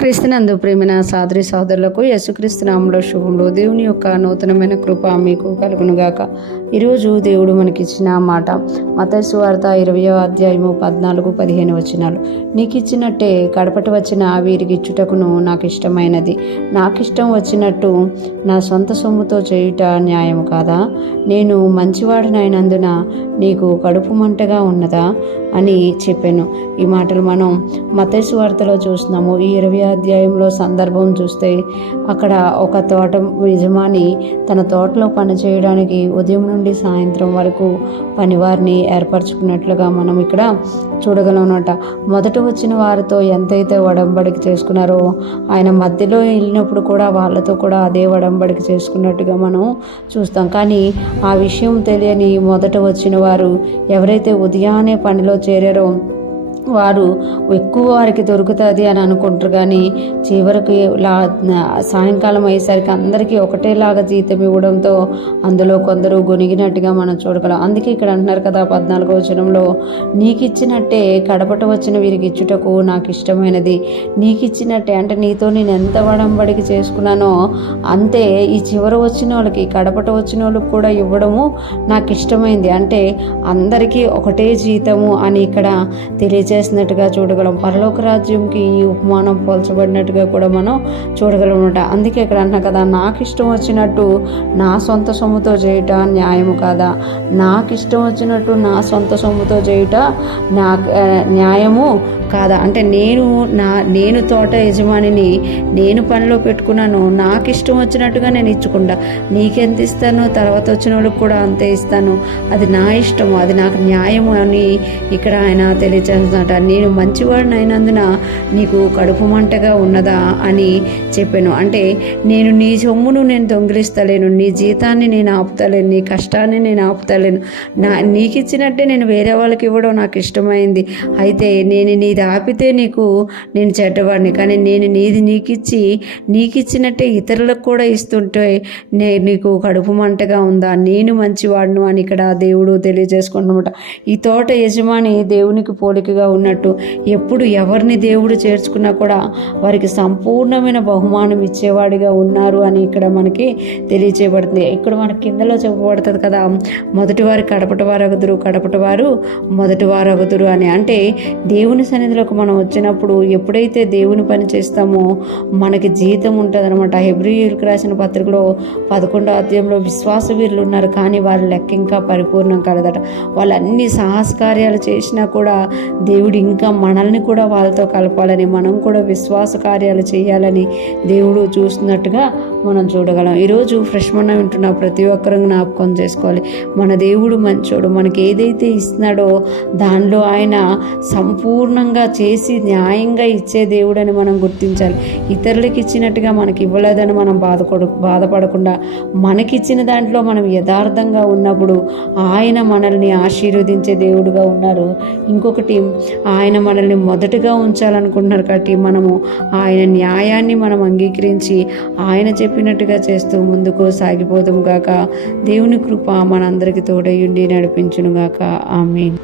క్రీస్తునందు ప్రేమైన సోదరి సోదరులకు యేసుక్రీస్తు నామములో శుభములు. దేవుని యొక్క నూతనమైన కృప మీకు కలుగునుగాక. ఈరోజు దేవుడు మనకిచ్చిన మాట మత్తయి సువార్త 20వ అధ్యాయము 14-15 వచనాలు. నీకిచ్చినట్టే కడపటి వచ్చిన వీరికి ఇచ్చుటకును నాకు ఇష్టమైనది. నాకిష్టం వచ్చినట్టు నా సొంత సొమ్ముతో చేయుట న్యాయం కాదా? నేను మంచివాడినైనందున నీకు కడుపు మంటగా ఉన్నదా అని చెప్పాను. ఈ మాటలు మనం మత్తయి సువార్తలో చూస్తున్నాము. ఈ 20వ అధ్యాయంలో సందర్భం చూస్తే అక్కడ ఒక తోట యజమాని తన తోటలో పని చేయడానికి ఉదయం నుండి సాయంత్రం వరకు పనివారిని ఏర్పరచుకున్నట్లుగా మనం ఇక్కడ చూడగలమన్నమాట. మొదట వచ్చిన వారితో ఎంతైతే ఒడంబడిక చేసుకున్నారో ఆయన మధ్యలో వెళ్ళినప్పుడు కూడా వాళ్ళతో కూడా అదే ఒడంబడిక చేసుకున్నట్టుగా మనం చూస్తాం. కానీ ఆ విషయం తెలియని మొదట వచ్చిన వారు ఎవరైతే ఉదయాన్నే పనిలో చేరారో వారు ఎక్కువ వారికి దొరుకుతుంది అని అనుకుంటారు. కానీ చివరికి సాయంకాలం అయ్యేసరికి అందరికీ ఒకటేలాగా జీతం ఇవ్వడంతో అందులో కొందరు గొనిగినట్టుగా మనం చూడగలం. అందుకే ఇక్కడ అంటున్నారు కదా 14వ వచనంలో, నీకు ఇచ్చినట్టే కడపట వచ్చిన వీరికి ఇచ్చుటకు నాకు ఇష్టమైనది. నీకు ఇచ్చినట్టే అంటే నీతో నేను ఎంత వడంబడికి చేసుకున్నానో అంతే ఈ చివర వచ్చిన వాళ్ళకి కడపట వచ్చిన వాళ్ళకి కూడా ఇవ్వడము నాకు ఇష్టమైంది. అంటే అందరికీ ఒకటే జీతము అని ఇక్కడ తెలియజేసినట్టుగా చూడగలం. పరలోక రాజ్యంకి ఈ ఉపమానం పోల్చబడినట్టుగా కూడా మనం చూడగలం అనమాట. అందుకే ఇక్కడ అన్నా కదా, నాకు ఇష్టం వచ్చినట్టు నా సొంత సొమ్ముతో చేయుట న్యాయము కాదా? నాకు ఇష్టం వచ్చినట్టు నా సొంత సొమ్ముతో చేయుట న్యాయము కాదా? అంటే నేను తోట యజమానిని, నేను పనిలో పెట్టుకున్నాను, నాకు ఇష్టం వచ్చినట్టుగా నేను ఇచ్చుకుంటా. నీకెంత ఇస్తాను, తర్వాత వచ్చిన వాళ్ళకి కూడా అంతే ఇస్తాను. అది నా ఇష్టము, అది నాకు న్యాయము అని ఇక్కడ ఆయన తెలియజేస్తున్నట. నేను మంచివాడిని అయినందున నీకు కడుపు మంటగా ఉన్నదా అని చెప్పాను. అంటే నేను నీ సొమ్మును నేను దొంగిలిస్తలేను, నీ జీతాన్ని నేను ఆపుతలేను, నీ కష్టాన్ని నేను ఆపుతలేను. నీకు ఇచ్చినట్టే నేను వేరే వాళ్ళకి ఇవ్వడం నాకు ఇష్టమైంది. అయితే నేను నీది ఆపితే నేను చెడ్డవాడిని. కానీ నేను నీది నీకు ఇచ్చినట్టే ఇతరులకు కూడా ఇస్తుంటే నీకు కడుపు మంటగా ఉందా? నేను మంచివాడును అని ఇక్కడ దేవుడు తెలియజేసుకుంటున్నమాట. ఈ తోట యజమాని దేవునికి పోలికగా ఉన్నట్టు ఎప్పుడు ఎవరిని దేవుడు చేర్చుకున్నా కూడా వారికి సంపూర్ణమైన బహుమానం ఇచ్చేవాడిగా ఉన్నారు అని ఇక్కడ మనకి తెలియచేయబడుతుంది. ఇక్కడ మనకి కిందలో చెప్పబడుతుంది కదా, మొదటి వారు కడపటి వారు అగుదురు, కడపటి వారు మొదటి వారు అగుదురు అని. అంటే దేవుని సన్నిధిలోకి మనం వచ్చినప్పుడు ఎప్పుడైతే దేవుని పని చేస్తామో మనకి జీతం ఉంటుంది అనమాట. హెబ్రీయులకు రాసిన పత్రికలో 11వ అధ్యాయంలో విశ్వాస వీరులు ఉన్నారు, కానీ వాళ్ళ లెక్క ఇంకా పరిపూర్ణం కలదట. వాళ్ళు అన్ని సాహసకార్యాలు చేసినా కూడా దేవుడు ఇంకా మనల్ని కూడా వాళ్ళతో కలపాలని, మనం కూడా విశ్వాస కార్యాలు చేయాలని దేవుడు చూస్తున్నట్టుగా మనం చూడగలం. ఈరోజు ఫ్రెష్ మన్నా వింటున్న ప్రతి ఒక్కరూ జ్ఞాపకం చేసుకోవాలి, మన దేవుడు మంచోడు. మనకి ఏదైతే ఇస్తున్నాడో దానిలో ఆయన సంపూర్ణంగా చేసి న్యాయంగా ఇచ్చే దేవుడని మనం గుర్తించాలి. ఇతరులకు ఇచ్చినట్టుగా మనకి ఇవ్వలేదని మనం బాధపడకుండా మనకిచ్చిన దాంట్లో మనం యథార్థంగా ఉన్నప్పుడు ఆయన మనల్ని ఆశీర్వదించే దేవుడుగా ఉన్నారు. ఇంకొకటి, ఆయన మనల్ని మొదటగా ఉంచాలనుకుంటున్నారు కాబట్టి మనము ఆయన న్యాయాన్ని మనం అంగీకరించి ఆయన చెప్పినట్టుగా చేస్తూ ముందుకు సాగిపోతాము గాక. దేవుని కృప మనందరికీ తోడయుండి నడిపించును గాక. ఆమేన్.